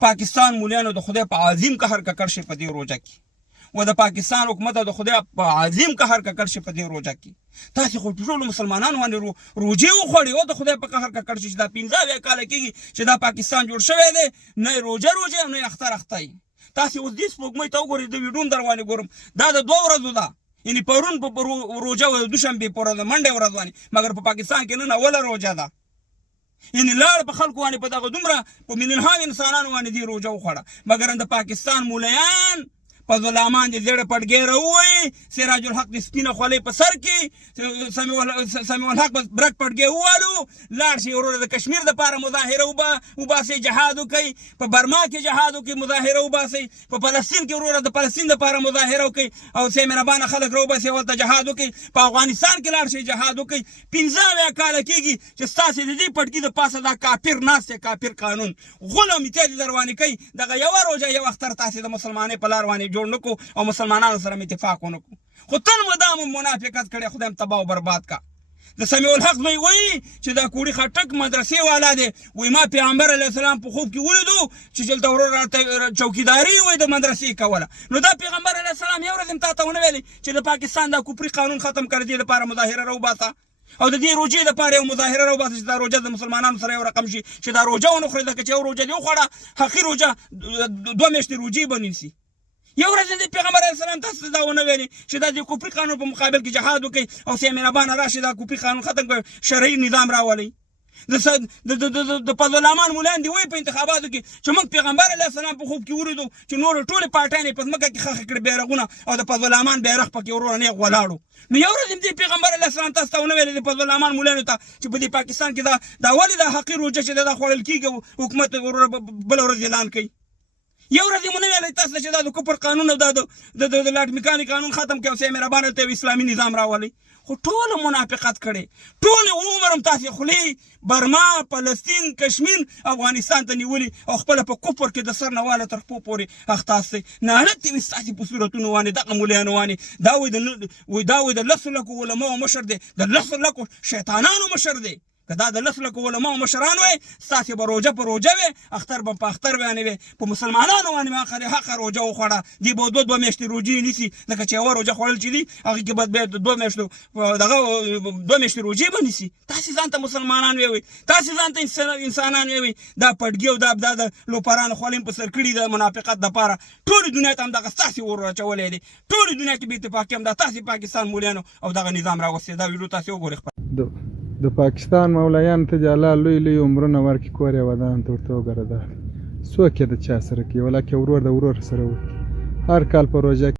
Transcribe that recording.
پاکستان مولیانو د خدای په عظیم قهر ککړ شي په دې روژه کې و د پاکستان حکومت د خدای په عظیم قهر ککړ شي په دې روژه کې تاسې خو ټولو مسلمانانو باندې روژې وخوړې او د خدای په قهر ککړ شي چې دا 15 کاله کېږي چې دا پاکستان جوړ شوی دی نه روژه او نه اختر اختر تاسې اوس دې سپوږمۍ ته وګورئ د ویډیو هم در باندې ګورم دا د 2 ورځو ده یعنې پرون په روژه و دوشنبې په ورځ منډې ورځ باندې مګر په پاکستان کې نن اوله روژه ده یعنې لاړ په خلکو باندې په دغه دومره په میلیونها انسانانو باندې دې روژه وخوړه مګر د پاکستان مولیان په ظلامان دې زیړه پټګیره ووایي سراج الحق دې سپینه خولۍ په سر کې سمیع الحق به برک پټګی ووالو لاړ شي وروره د کشمیر دپاره مظاهره وباسئ جهاد وکئ په برما کې جهاد وکئ مظاهره وباسئ په فلسطین کې وروره د فلسطین دپاره مظاهره وکئ او سې مهربانه خلک راوباسئ هلته جهاد وکئ په افغانستان کې لاړ شئ جهاد وکئ 15 کاله کېږي چې ستاسې د دې پټکي د پاسه دا کافر ناست دی کافر قانون غول او میتیا دې در باندې کوي دغه یوه روژه یو اختر تاسې د مسلمانۍ په لار باندې جوړ نه کړو او مسلمانانو سره اتفاق ونه کړو خو تل مدام منافقت کړی خدای هم تباه و برباد کا د سمیع الحق دوی وایي چې دا کوړي خټک مدرسې والا دی وایي ما پیغمبر علیه السلام په خوب کې ولیدو چې دلته ورور راته چوکیداري وایي د مدرسې کوله نو دا پیغمبر علیه السلام یو ورځ هم تا ته ونه ویلې چې د پاکستان دا کفري قانون ختم کړ دې لپاره مظاهره راوباسه او د دې روژې دپاره یو مظاهره راوباسه چې دا روژه د مسلمانانو سره یو رقم شي چې دا روژه ونه خوري ځکه چې یو روژه دې وخوړه حقي روژه 2 میاشتې روژې به نیسي یو ورځ د پیغمبر علیه السلام تاسو دا ونه ویلې چې دا د کفري قانون په مقابل کې جهاد وکړئ او سې مهربانه راشي دا کفري قانون ختم کړئ شرعي نظام راولئ د پازلامان مولیان دی وایي په انتخاباتو کې چې موږ پیغمبر علیه السلام په خوب کې ولیدو چې نورو ټولې پارټیانې په ځمکه کې ښخ کړي بیرغونه او د پازلامان بیرغ پکې وروره نیغ ولاړو نو یو ورځ دې پیغمبر علیه السلام تاسو ته ونه ویلې د پازلامان مولیانو ته چې په دې پاکستان کې دا ولې دا حقي روژه چې دا خوړل کېږي حکومت وروره بله ورځ اعلان کوي یو ورځ یې مونه ویلی تاسو چې دا د کفر قانون او دا د لاټ میکاني قانون ختم کړي او سې مهربانه ته اسلامي نظام راولئ خو ټوله منافقت کړې ټول عمر هم تاسې خولې برما فلسطین کشمیر افغانستان ته نیولي او خپله په کفر کې د سر نه واله تر پښو پورې اخته سئ نالت دې وي ستاسې په صورتونو باندې دغه مولیانو باندې دا وایي د 10 لکو علماو مشر دی د 10 لکو شیطانانو مشر دی که دا د 10 لکو علماو مشران وی ستاسې به روژه په روژه وی اختر به په اختر باندې وی په مسلمانانو باندې به حقه روژه وخوړه دوی به 2 میاشتې روژې نیسي لکه چې یوه روژه خوړل چې دي هغې کې به بیا 2 میاشتو دغه 2 میاشتې روژې به نیسي تاسې ځان ته مسلمانان ویوئ تاسې ځان ته انسانان ویوئ دا پټګي او دا د لوپرانو خولې په سر کړي د منافقت دپاره ټولې دنیا ته هم دغه ستاسې ور اچولی دی ټولې دنیا کې بې اتفاقي هم دا تاسې پاکستان مولیانو او دغه نظام راوستې دا ویډیو تاسې وګورئ د پاکستان مولیانو ته چې الله لوی لوی عمرونه ورکړي کور یې ودان ته ورته وګوره دا څوک یې د چا سره کوي ولاکې ورور د ورور سره وکړي هر کال په روژه